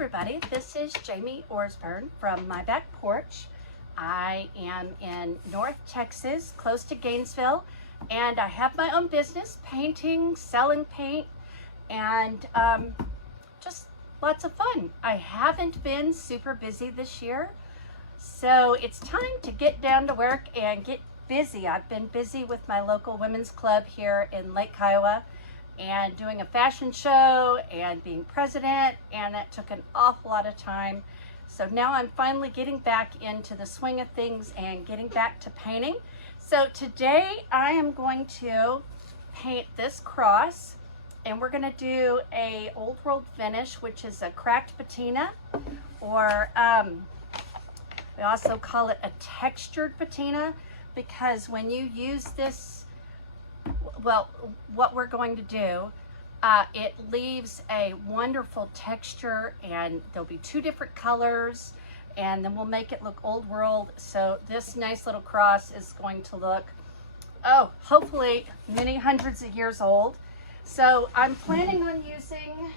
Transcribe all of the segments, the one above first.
everybody, this is Jamie Orsburn from my back porch. I am in North Texas, close to Gainesville, and I have my own business, painting, selling paint, and just lots of fun. I haven't been super busy this year, so it's time to get down to work and get busy. I've been busy with my local women's club here in Lake Kiowa, and doing a fashion show and being president, and that took an awful lot of time. So now I'm finally getting back into the swing of things and getting back to painting. So today I am going to paint this cross, and we're gonna do a old world finish, which is a cracked patina, or we also call it a textured patina, because when you use this, well, what we're going to do, it leaves a wonderful texture, and there'll be two different colors, and then we'll make it look old world. So this nice little cross is going to look, oh, hopefully many hundreds of years old. So I'm planning on using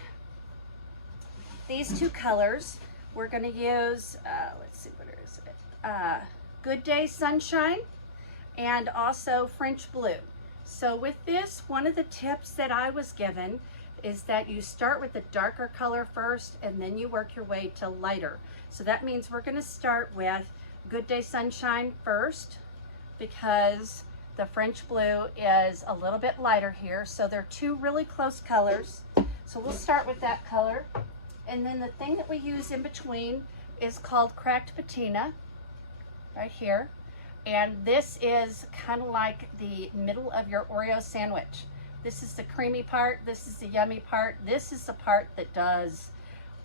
these two colors. We're going to use, let's see, what is it? Good Day Sunshine, and also French Blue. So with this, one of the tips that I was given is that you start with the darker color first, and then you work your way to lighter. So that means we're going to start with Good Day Sunshine first, because the French Blue is a little bit lighter here. So they're two really close colors. So we'll start with that color. And then the thing that we use in between is called Cracked Patina, right here. And this is kind of like the middle of your Oreo sandwich. This is the creamy part, this is the yummy part, this is the part that does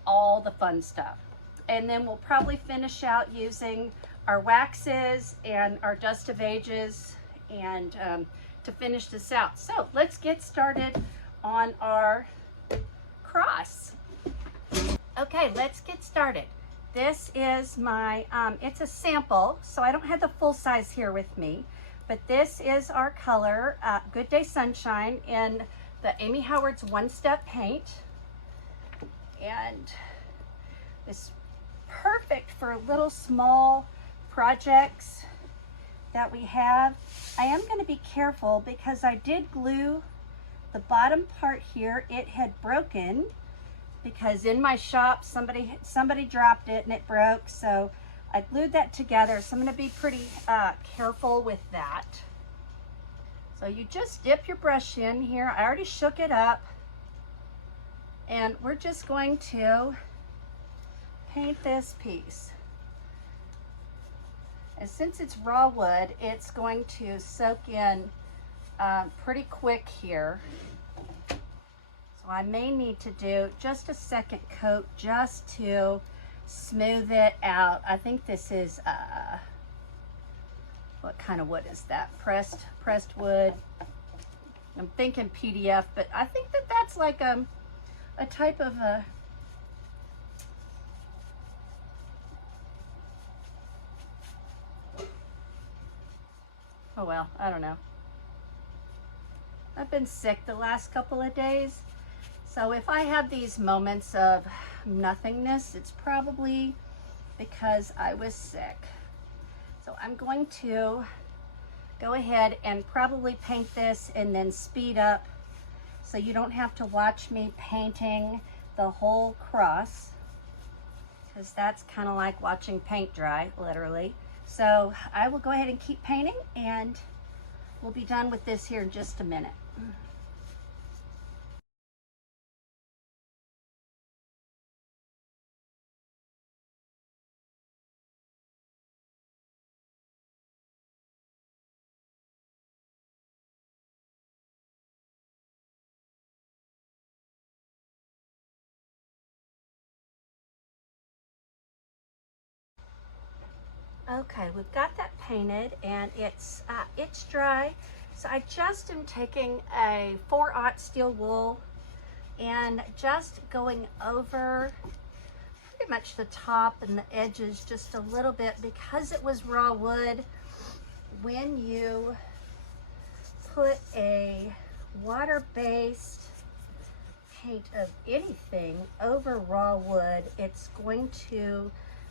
all the fun stuff. And then we'll probably finish out using our waxes and our dust of ages, and to finish this out. So let's get started on our cross. Okay, let's get started. This is my, it's a sample, so I don't have the full size here with me, but this is our color, Good Day Sunshine, in the Amy Howard's One Step Paint. And it's perfect for little small projects that we have. I am going to be careful because I did glue the bottom part here. It had broken, because in my shop somebody dropped it and it broke, so I glued that together. So I'm going to be pretty careful with that. So you just dip your brush in here. I already shook it up, and we're just going to paint this piece. And since it's raw wood, it's going to soak in pretty quick here. I may need to do just a second coat just to smooth it out. I think this is, what kind of wood is that? Pressed wood. I'm thinking PDF, but I think that that's like a type of a, oh well, I don't know. I've been sick the last couple of days. So if I have these moments of nothingness, it's probably because I was sick. So I'm going to go ahead and probably paint this and then speed up, so you don't have to watch me painting the whole cross, because that's kind of like watching paint dry, literally. So I will go ahead and keep painting, and we'll be done with this here in just a minute. Okay, we've got that painted, and it's dry. So I just am taking a 4/0 steel wool and just going over pretty much the top and the edges just a little bit, because it was raw wood. When you put a water-based paint of anything over raw wood, it's going to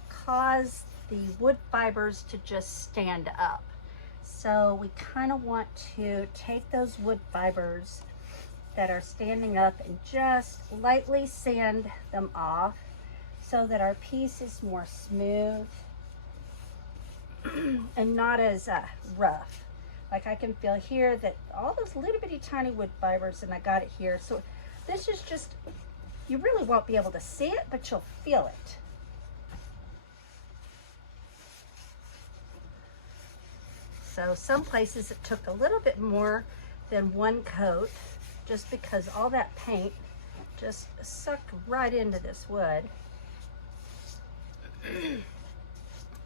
cause the wood fibers to just stand up. So we kind of want to take those wood fibers that are standing up and just lightly sand them off so that our piece is more smooth and not as rough. Like I can feel here that all those little bitty tiny wood fibers, and I got it here. So this is just, you really won't be able to see it, but you'll feel it. So some places it took a little bit more than one coat just because all that paint just sucked right into this wood.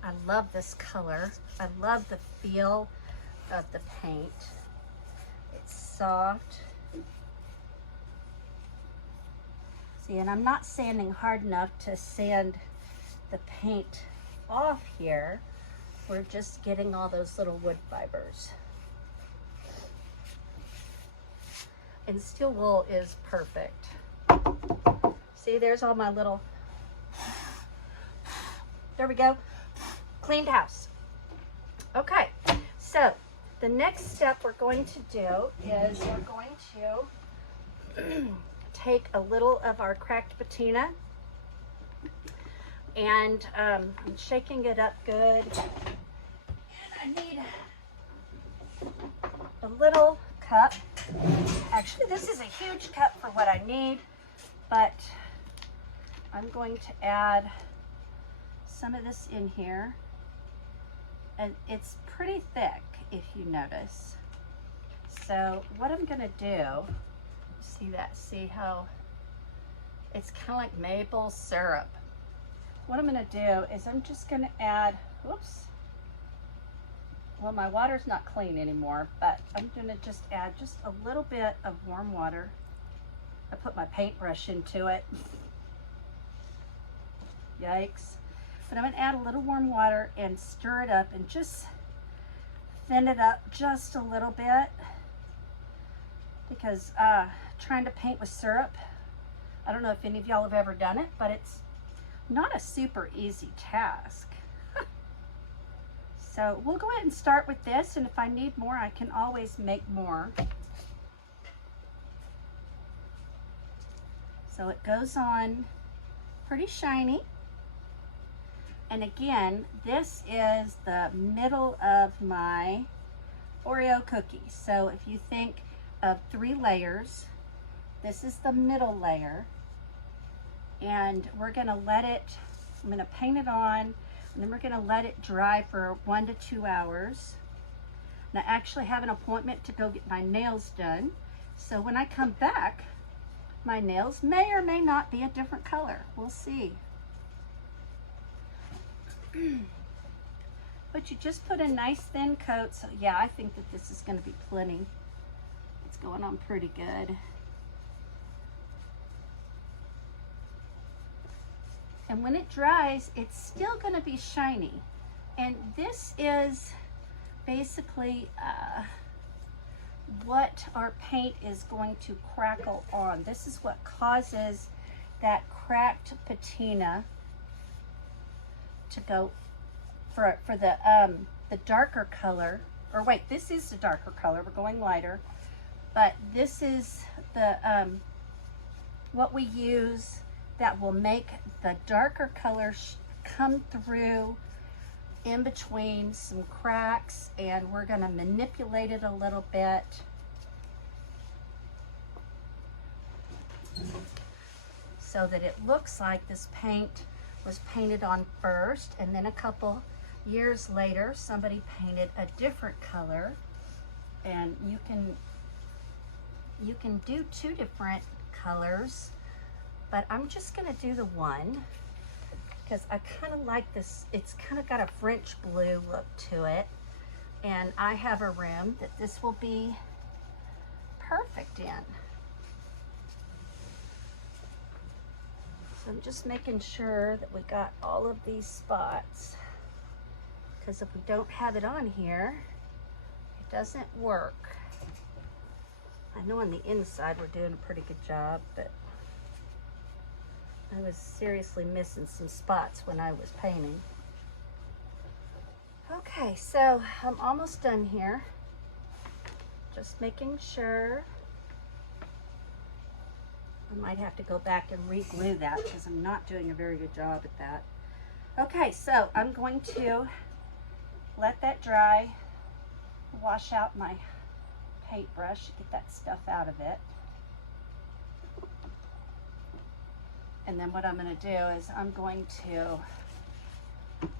I love this color. I love the feel of the paint. It's soft. See, and I'm not sanding hard enough to sand the paint off here. We're just getting all those little wood fibers. And steel wool is perfect. See, there's all my little, there we go, cleaned house. Okay, so the next step we're going to do is we're going to take a little of our cracked patina, and I'm shaking it up good. And I need a little cup. Actually, this is a huge cup for what I need, but I'm going to add some of this in here. And it's pretty thick, if you notice. So what I'm gonna do, see that, see how it's kind of like maple syrup. What I'm gonna do is I'm just gonna add, whoops, well, my water's not clean anymore, but I'm gonna just add just a little bit of warm water. I put my paintbrush into it. Yikes. But I'm gonna add a little warm water and stir it up and just thin it up just a little bit, because trying to paint with syrup, I don't know if any of y'all have ever done it, but it's not a super easy task. So we'll go ahead and start with this, and if I need more, I can always make more. So it goes on pretty shiny. And again, this is the middle of my Oreo cookie. So if you think of 3 layers, this is the middle layer. And we're gonna let it, I'm gonna paint it on, and then we're gonna let it dry for 1 to 2 hours. And I actually have an appointment to go get my nails done. So when I come back, my nails may or may not be a different color. We'll see. But you just put a nice thin coat. So yeah, I think that this is gonna be plenty. It's going on pretty good. And when it dries, it's still gonna be shiny. And this is basically what our paint is going to crackle on. This is what causes that cracked patina to go for the darker color. Or wait, this is the darker color. We're going lighter. But this is the what we use that will make the darker color come through in between some cracks, and we're going to manipulate it a little bit. So that it looks like this paint was painted on first, and then a couple years later somebody painted a different color. And you can do 2 different colors, but I'm just gonna do the one because I kind of like this. It's kind of got a French blue look to it, and I have a room that this will be perfect in. So I'm just making sure that we got all of these spots, because if we don't have it on here, it doesn't work. I know on the inside we're doing a pretty good job, but I was seriously missing some spots when I was painting. Okay, so I'm almost done here. Just making sure. I might have to go back and re-glue that because I'm not doing a very good job at that. Okay, so I'm going to let that dry, wash out my paintbrush, get that stuff out of it. And then what I'm going to do is I'm going to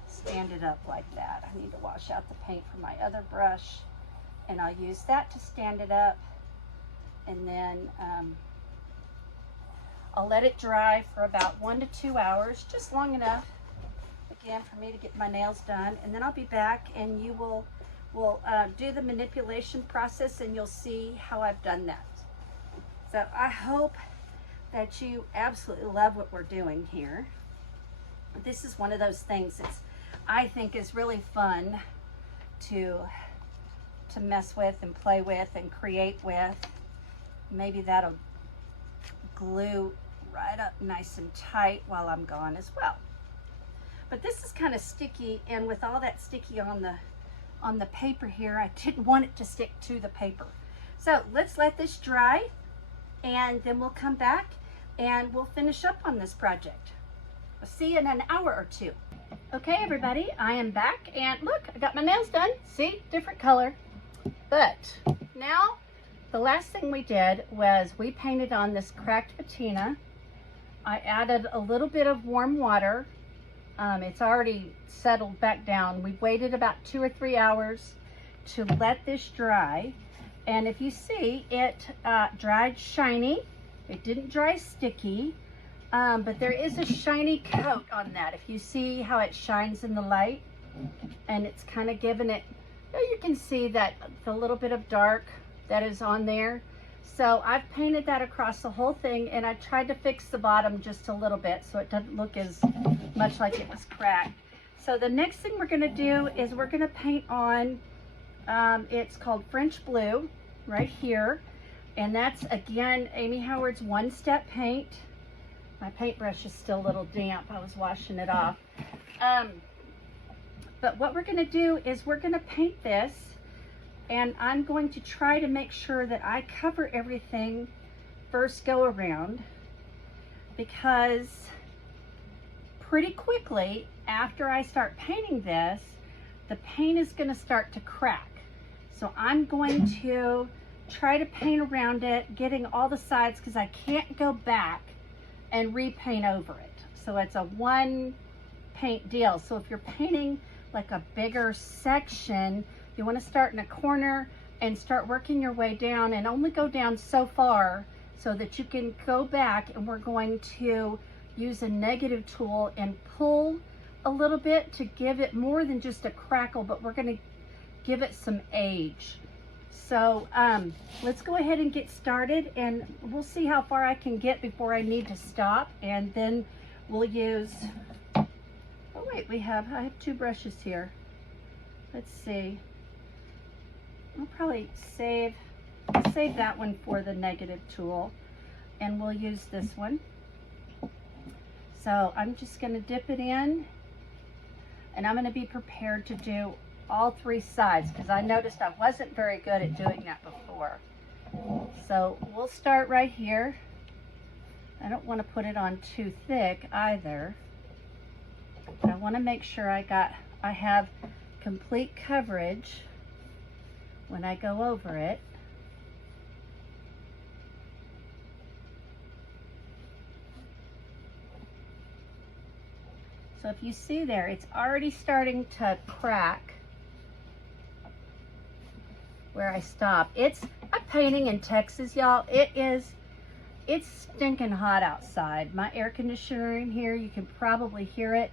stand it up like that. I need to wash out the paint from my other brush, and I'll use that to stand it up. And then I'll let it dry for about 1 to 2 hours, just long enough, again, for me to get my nails done. And then I'll be back, and you will do the manipulation process, and you'll see how I've done that. So I hope that you absolutely love what we're doing here. This is one of those things that's, I think, is really fun to mess with and play with and create with. Maybe that'll glue right up nice and tight while I'm gone as well. But this is kind of sticky, and with all that sticky on the paper here, I didn't want it to stick to the paper. So let's let this dry, and then we'll come back and we'll finish up on this project. I'll see you in an hour or two. Okay, everybody, I am back, and look, I got my nails done. See, different color. But now, the last thing we did was we painted on this Cracked Patina. I added a little bit of warm water. It's already settled back down. We waited about 2 or 3 hours to let this dry. And if you see, it dried shiny. It didn't dry sticky, but there is a shiny coat on that. If you see how it shines in the light, and it's kind of giving it, you can see that the little bit of dark that is on there. So I've painted that across the whole thing, and I tried to fix the bottom just a little bit so it doesn't look as much like it was cracked. So the next thing we're going to do is we're going to paint on, it's called French Blue right here. And that's, again, Amy Howard's one-step paint. My paintbrush is still a little damp. I was washing it off. But what we're going to do is we're going to paint this, and I'm going to try to make sure that I cover everything first go around, because pretty quickly after I start painting this, the paint is going to start to crack. So I'm going to try to paint around it, getting all the sides, because I can't go back and repaint over it. So it's a one paint deal. So if you're painting like a bigger section, you want to start in a corner and start working your way down, and only go down so far so that you can go back, and we're going to use a negative tool and pull a little bit to give it more than just a crackle, but we're going to give it some age. So let's go ahead and get started, and we'll see how far I can get before I need to stop, and then we'll use, oh wait, I have 2 brushes here. Let's see. I'll probably save that one for the negative tool, and we'll use this one. So I'm just going to dip it in, and I'm going to be prepared to do all 3 sides, because I noticed I wasn't very good at doing that before. So we'll start right here. I don't want to put it on too thick either, but I want to make sure I have complete coverage when I go over it. So if you see there, it's already starting to crack where I stopped. I'm painting in Texas, y'all. It's stinking hot outside. My air conditioner in here, you can probably hear it.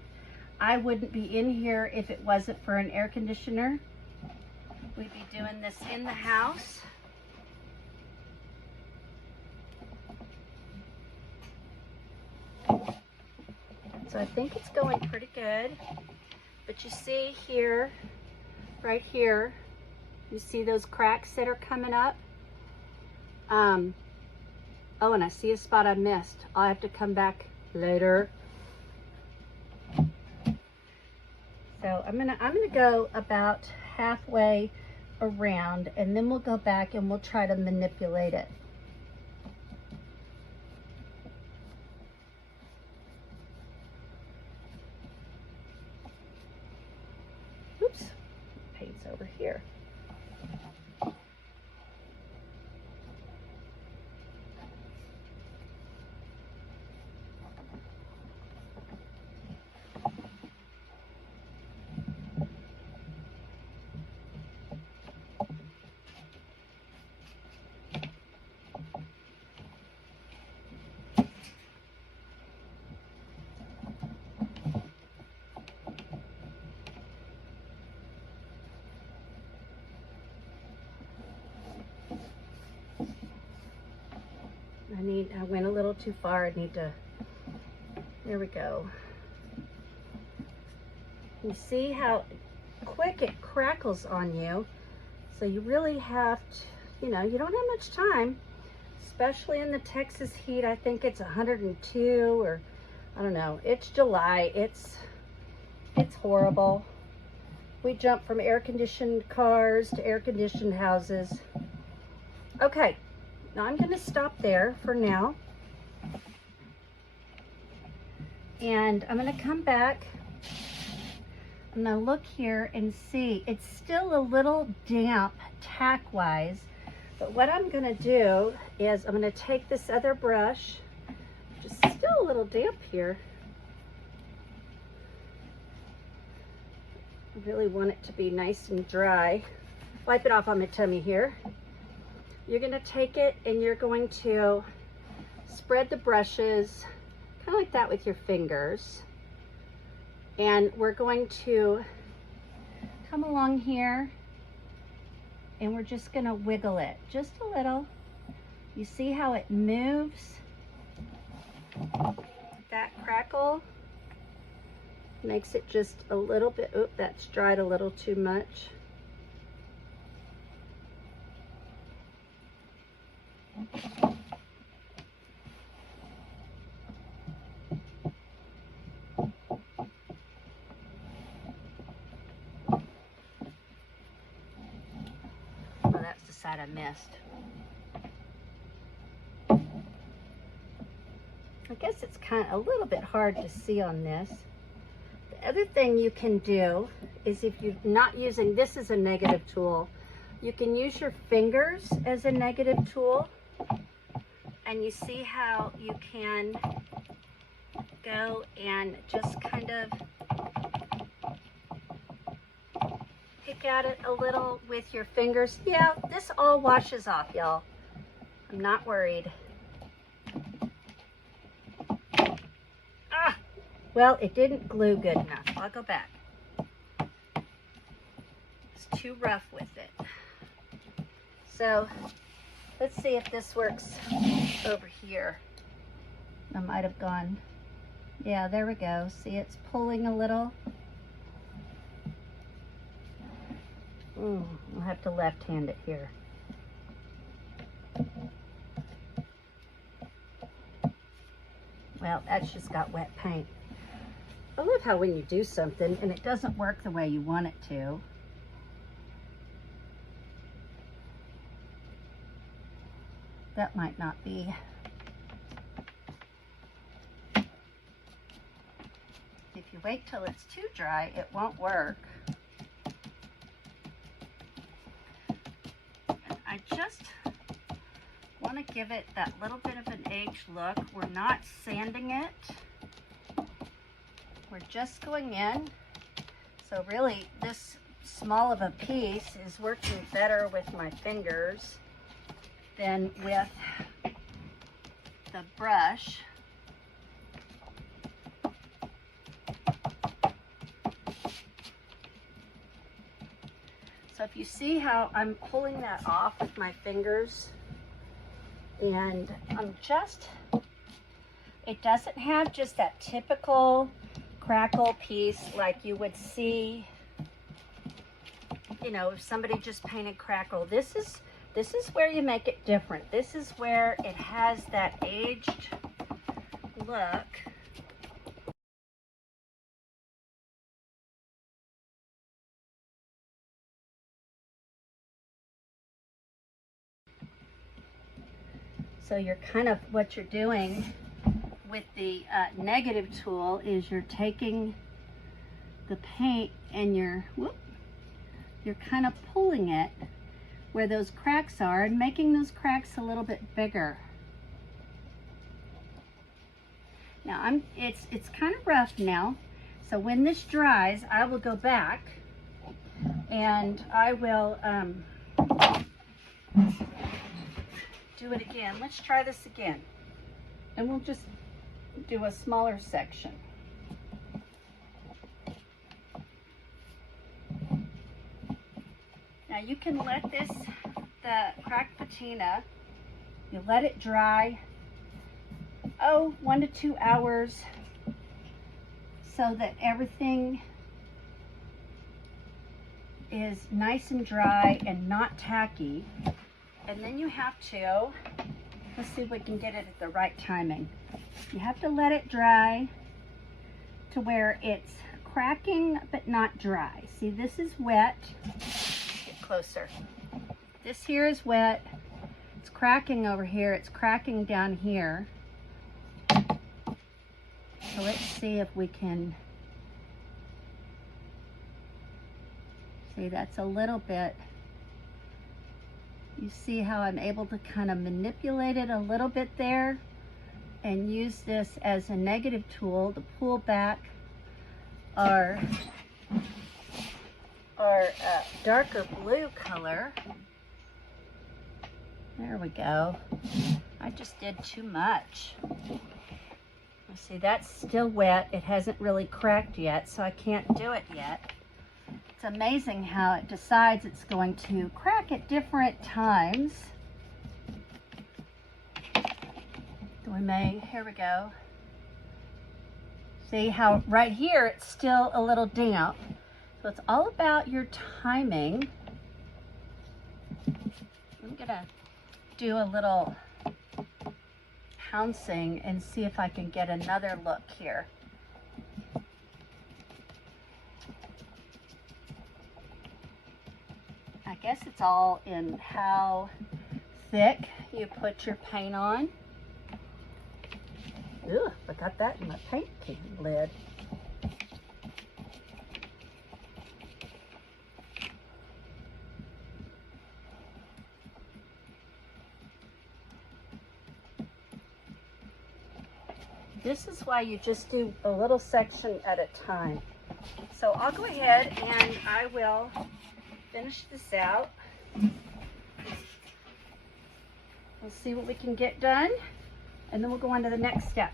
I wouldn't be in here if it wasn't for an air conditioner. We'd be doing this in the house. So I think it's going pretty good. But you see here, right here, you see those cracks that are coming up? Oh, and I see a spot I missed. I'll have to come back later. So I'm gonna go about halfway around, and then we'll go back and we'll try to manipulate it. Oops, paint's over here. I went a little too far. I need to, there we go. You see how quick it crackles on you. So you really have to, you know, you don't have much time, especially in the Texas heat. I think it's 102 or I don't know. It's July. It's horrible. We jump from air-conditioned cars to air-conditioned houses. Okay. Now I'm going to stop there for now, and I'm going to come back. I'm going to look here and see. It's still a little damp tack-wise, but what I'm going to do is I'm going to take this other brush, which is still a little damp here. I really want it to be nice and dry. Wipe it off on my tummy here. You're going to take it and you're going to spread the brushes kind of like that with your fingers. And we're going to come along here and we're just going to wiggle it just a little. You see how it moves? That crackle makes it just a little bit, oop, that's dried a little too much. Oh, that's the side I missed. I guess it's kind of a little bit hard to see on this. The other thing you can do is if you're not using this as a negative tool, you can use your fingers as a negative tool. And you see how you can go and just kind of pick at it a little with your fingers. Yeah, this all washes off, y'all. I'm not worried. Ah, well, it didn't glue good enough. I'll go back. It's too rough with it. So let's see if this works over here. I might have gone. Yeah, there we go. See, it's pulling a little. I'll have to left hand it here. Well, that's just got wet paint. I love how when you do something and it doesn't work the way you want it to, that might not be. If you wait till it's too dry, it won't work. And I just want to give it that little bit of an aged look. We're not sanding it. We're just going in. So really, this small of a piece is working better with my fingers than with the brush. So if you see how I'm pulling that off with my fingers, and I'm just, it doesn't have just that typical crackle piece like you would see, you know, if somebody just painted crackle. This is where you make it different. This is where it has that aged look. So you're kind of, what you're doing with the negative tool is you're taking the paint and you're kind of pulling it where those cracks are and making those cracks a little bit bigger. Now it's kind of rough now, so when this dries, I will go back and I will do it again. Let's try this again, and we'll just do a smaller section. Now you can let the cracked patina, you let it dry, 1 to 2 hours, so that everything is nice and dry and not tacky. And then you have to, let's see if we can get it at the right timing. You have to let it dry to where it's cracking but not dry. See, this is wet. Get closer. This here is wet. It's cracking over here. It's cracking down here. So let's see if we can, see, that's a little bit, you see how I'm able to kind of manipulate it a little bit there and use this as a negative tool to pull back our darker blue color. There we go. I just did too much. See, that's still wet. It hasn't really cracked yet, so I can't do it yet. It's amazing how it decides it's going to crack at different times. Here we go. See how right here it's still a little damp. So it's all about your timing. I'm gonna do a little pouncing and see if I can get another look here. I guess it's all in how thick you put your paint on. Ooh, I got that in my paint can lid. This is why you just do a little section at a time. So I'll go ahead and I will finish this out. We'll see what we can get done, and then we'll go on to the next step.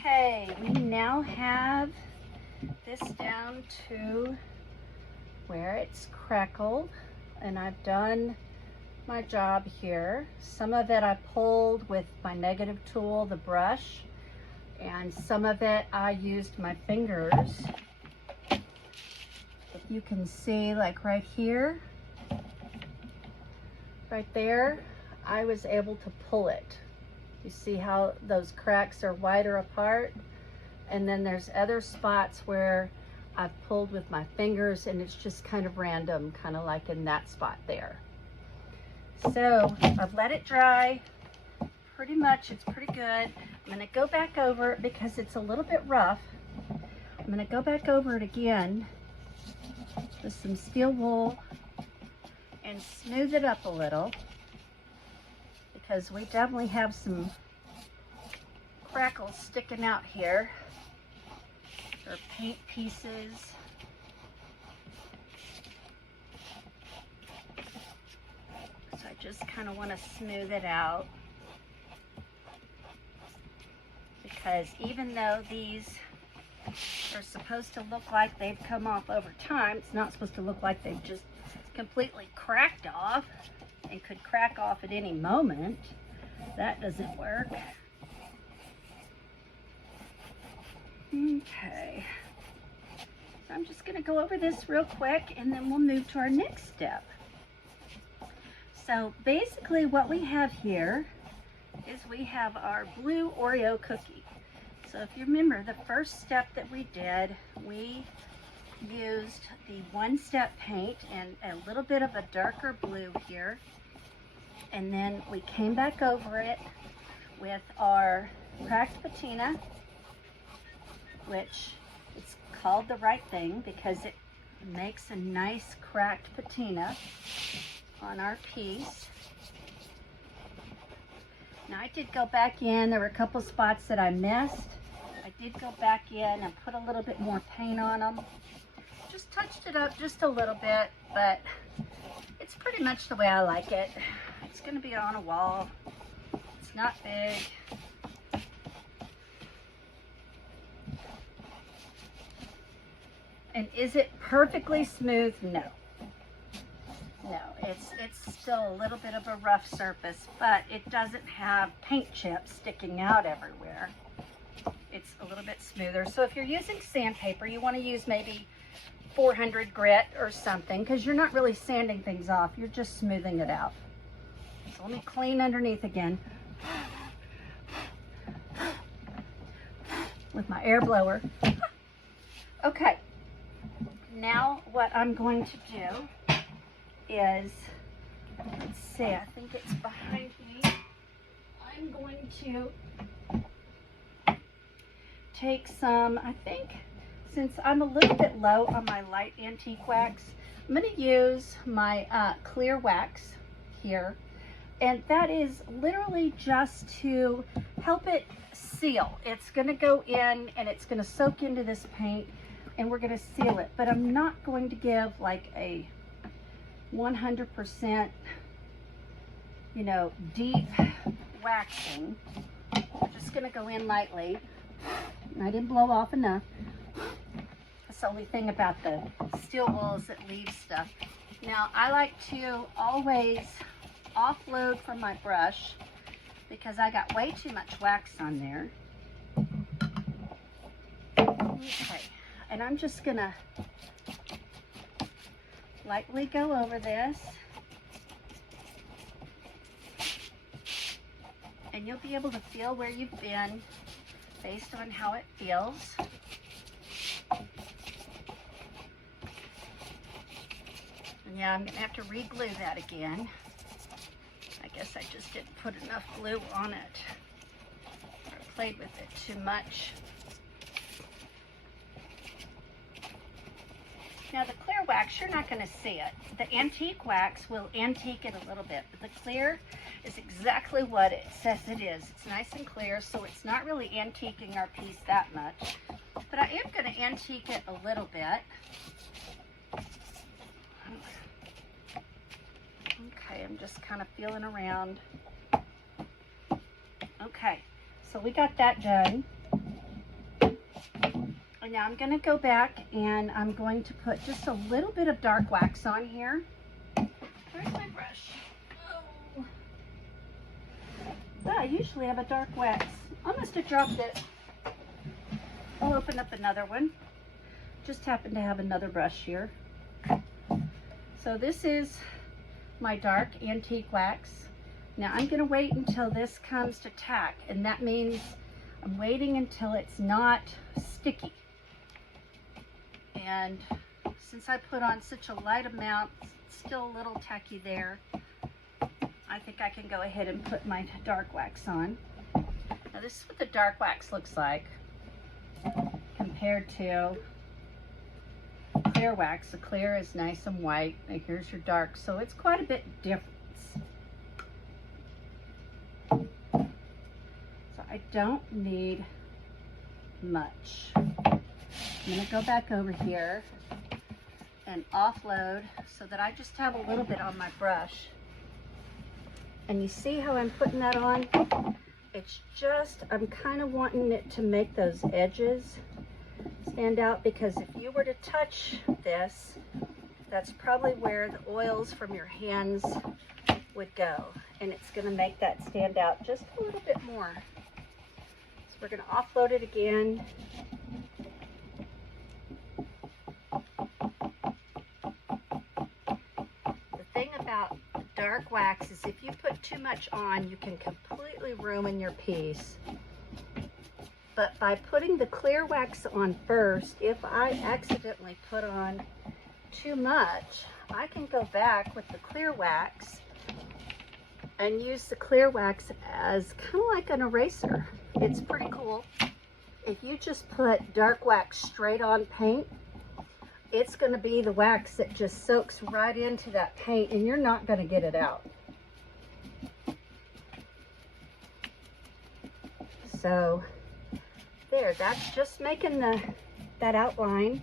Okay, we now have this down to where it's crackled, and I've done my job here. Some of it I pulled with my negative tool, the brush, and some of it I used my fingers. If you can see, like right here, right there, I was able to pull it. You see how those cracks are wider apart? And then there's other spots where I've pulled with my fingers and it's just kind of random, kind of like in that spot there. So I've let it dry. Pretty much, it's pretty good. I'm gonna go back over it because it's a little bit rough. I'm gonna go back over it again with some steel wool and smooth it up a little, because we definitely have some crackles sticking out here. Or paint pieces. So I just kind of want to smooth it out, because even though these are supposed to look like they've come off over time. It's not supposed to look like they've just completely cracked off and could crack off at any moment. That doesn't work. Okay. I'm just going to go over this real quick and then we'll move to our next step. So basically what we have here is we have our blue Oreo cookie. So if you remember the first step that we did, we used the one-step paint and a little bit of a darker blue here. And then we came back over it with our Cracked Patina, which it's called the right thing because it makes a nice cracked patina on our piece. Now I did go back in, there were a couple spots that I missed. I did go back in and put a little bit more paint on them. Just touched it up just a little bit, but it's pretty much the way I like it. It's going to be on a wall. It's not big. And is it perfectly smooth? No. No, it's still a little bit of a rough surface, but it doesn't have paint chips sticking out everywhere. It's a little bit smoother. So if you're using sandpaper, you want to use maybe 400 grit or something, because you're not really sanding things off, you're just smoothing it out. So let me clean underneath again with my air blower. Okay, now what I'm going to do is, let's see, I think it's behind me. I'm going to take some, I think, since I'm a little bit low on my light antique wax, I'm going to use my clear wax here. And that is literally just to help it seal. It's going to go in and it's going to soak into this paint and we're going to seal it. But I'm not going to give like a 100%, you know, deep waxing. I'm just going to go in lightly. I didn't blow off enough. That's the only thing about the steel wool is it leaves stuff. Now I like to always offload from my brush because I got way too much wax on there. Okay, and I'm just gonna lightly go over this, and you'll be able to feel where you've been based on how it feels. And yeah, I'm gonna have to re-glue that again. I guess I just didn't put enough glue on it, or played with it too much. Now the clear wax, you're not going to see it. The antique wax will antique it a little bit, but the clear is exactly what it says it is. It's nice and clear, so it's not really antiquing our piece that much. But I am going to antique it a little bit. Okay, I'm just kind of feeling around. Okay, so we got that done. And now I'm going to go back and I'm going to put just a little bit of dark wax on here. Where's my brush? Oh. I usually have a dark wax. I must have dropped it. I'll open up another one. Just happen to have another brush here. So this is my dark antique wax. Now I'm going to wait until this comes to tack, and that means I'm waiting until it's not sticky. And since I put on such a light amount, it's still a little tacky there. I think I can go ahead and put my dark wax on. Now this is what the dark wax looks like compared to clear wax. The clear is nice and white, and here's your dark, so it's quite a bit difference. So I don't need much. I'm going to go back over here and offload so that I just have a little bit on my brush. And you see how I'm putting that on? It's just, I'm kind of wanting it to make those edges. See stand out because if you were to touch this, that's probably where the oils from your hands would go. And it's gonna make that stand out just a little bit more. So we're gonna offload it again. The thing about dark wax is if you put too much on, you can completely ruin your piece. But by putting the clear wax on first, if I accidentally put on too much, I can go back with the clear wax and use the clear wax as kind of like an eraser. It's pretty cool. If you just put dark wax straight on paint, it's going to be the wax that just soaks right into that paint and you're not going to get it out. So there, that's just making that outline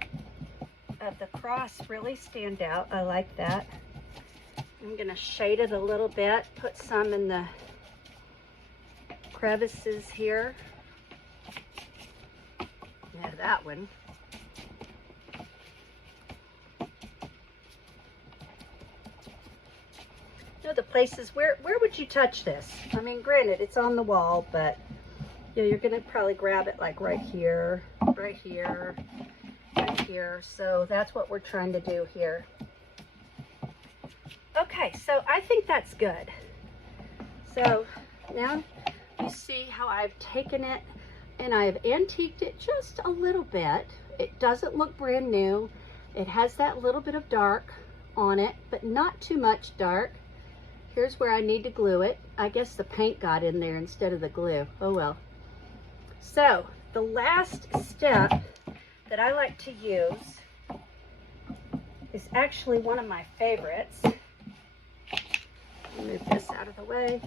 of the cross really stand out. I like that. I'm going to shade it a little bit, put some in the crevices here. Yeah, that one. You know, the places, where would you touch this? I mean, granted, it's on the wall, but you know, you're going to probably grab it like right here, right here, right here. So that's what we're trying to do here. Okay, so I think that's good. So now you see how I've taken it and I've antiqued it just a little bit. It doesn't look brand new. It has that little bit of dark on it, but not too much dark. Here's where I need to glue it. I guess the paint got in there instead of the glue. Oh well. So the last step that I like to use is actually one of my favorites. Move this out of the way.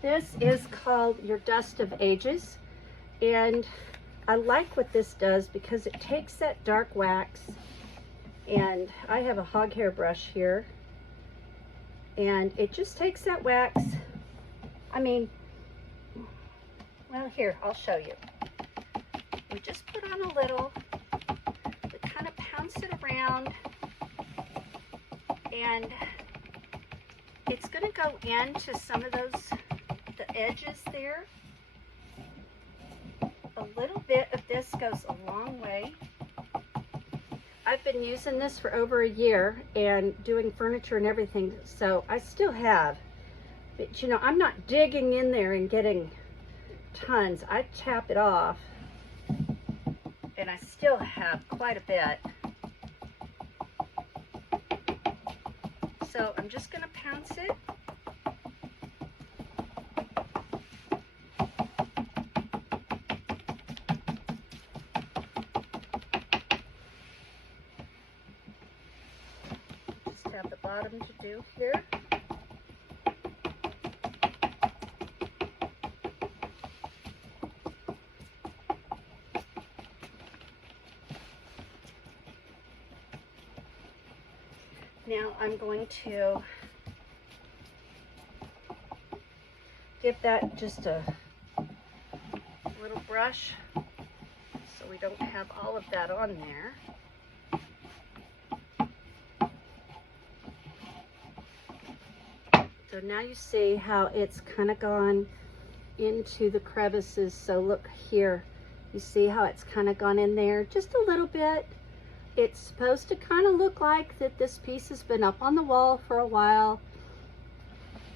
This is called your Dust of Ages, and I like what this does because it takes that dark wax, and I have a hog hair brush here, and it just takes that wax. I mean, well, here, I'll show you. We just put on a little, we kind of pounce it around, and it's going to go into some of those, the edges there. A little bit of this goes a long way. I've been using this for over a year and doing furniture and everything, so I still have. But you know, I'm not digging in there and getting tons. I tap it off, and I still have quite a bit. So I'm just going to pounce it. Just have the bottom to do here. Now I'm going to give that just a little brush so we don't have all of that on there. So now you see how it's kind of gone into the crevices. So look here, you see how it's kind of gone in there just a little bit. It's supposed to kind of look like that this piece has been up on the wall for a while.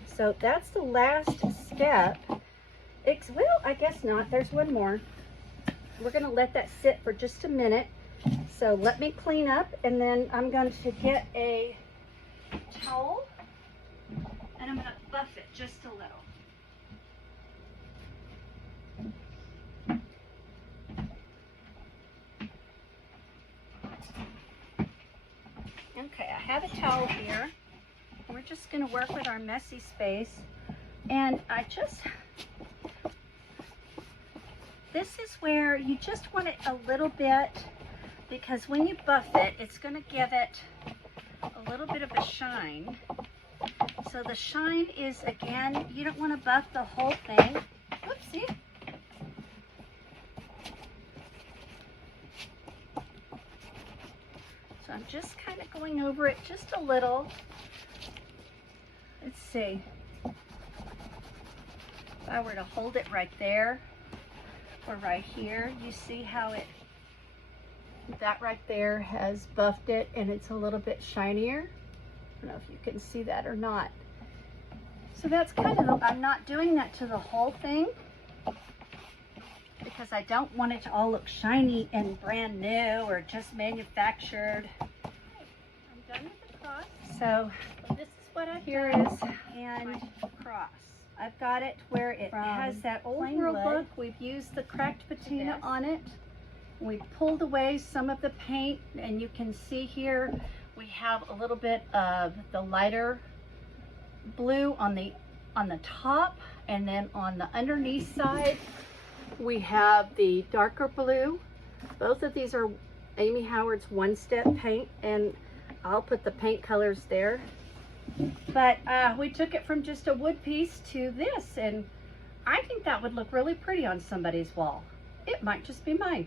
So that's the last step. Well, I guess not. There's one more. We're going to let that sit for just a minute. So let me clean up, and then I'm going to get a towel, and I'm going to buff it just a little. Okay, I have a towel here. We're just going to work with our messy space. And this is where you just want it a little bit, because when you buff it, it's going to give it a little bit of a shine. So the shine is, again, you don't want to buff the whole thing. Whoopsie. I'm just kind of going over it just a little. Let's see. If I were to hold it right there or right here, you see how that right there has buffed it and it's a little bit shinier. I don't know if you can see that or not. So that's kind of, I'm not doing that to the whole thing because I don't want it to all look shiny and brand new or just manufactured. I'm done with the cross. So this is what I've done. And cross. I've got it where it has that old rule book. We've used the cracked patina on it. We pulled away some of the paint, and you can see here we have a little bit of the lighter blue on the top, and then on the underneath side we have the darker blue. Both of these are Amy Howard's one-step paint, and I'll put the paint colors there. But we took it from just a wood piece to this, and I think that would look really pretty on somebody's wall. It might just be mine.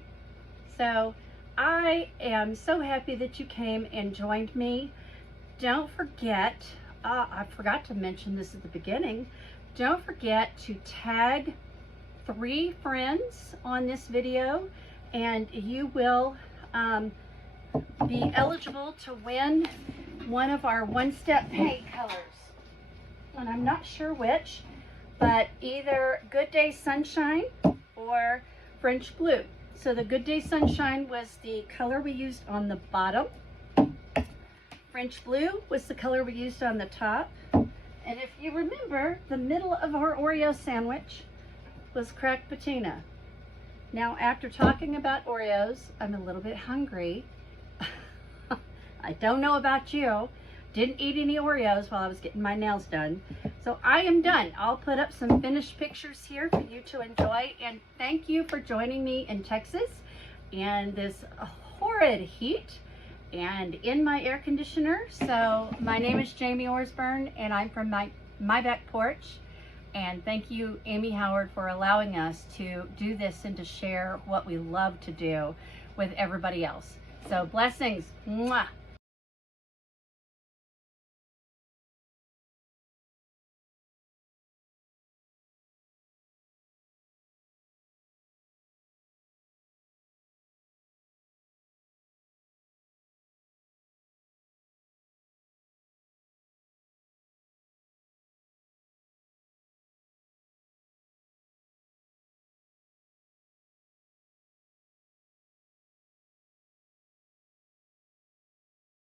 So I am so happy that you came and joined me. Don't forget, I forgot to mention this at the beginning, don't forget to tag 3 friends on this video, and you will be eligible to win one of our one-step paint colors. And I'm not sure which, but either Good Day Sunshine or French Blue. So the Good Day Sunshine was the color we used on the bottom. French Blue was the color we used on the top. And if you remember, the middle of our Oreo sandwich was Cracked Patina. Now, after talking about Oreos, I'm a little bit hungry. I don't know about you. Didn't eat any Oreos while I was getting my nails done. So I am done. I'll put up some finished pictures here for you to enjoy. And thank you for joining me in Texas and this horrid heat and in my air conditioner. So my name is Jamie Orsburn, and I'm from my back porch. And thank you, Amy Howard, for allowing us to do this and to share what we love to do with everybody else. So blessings. Mwah.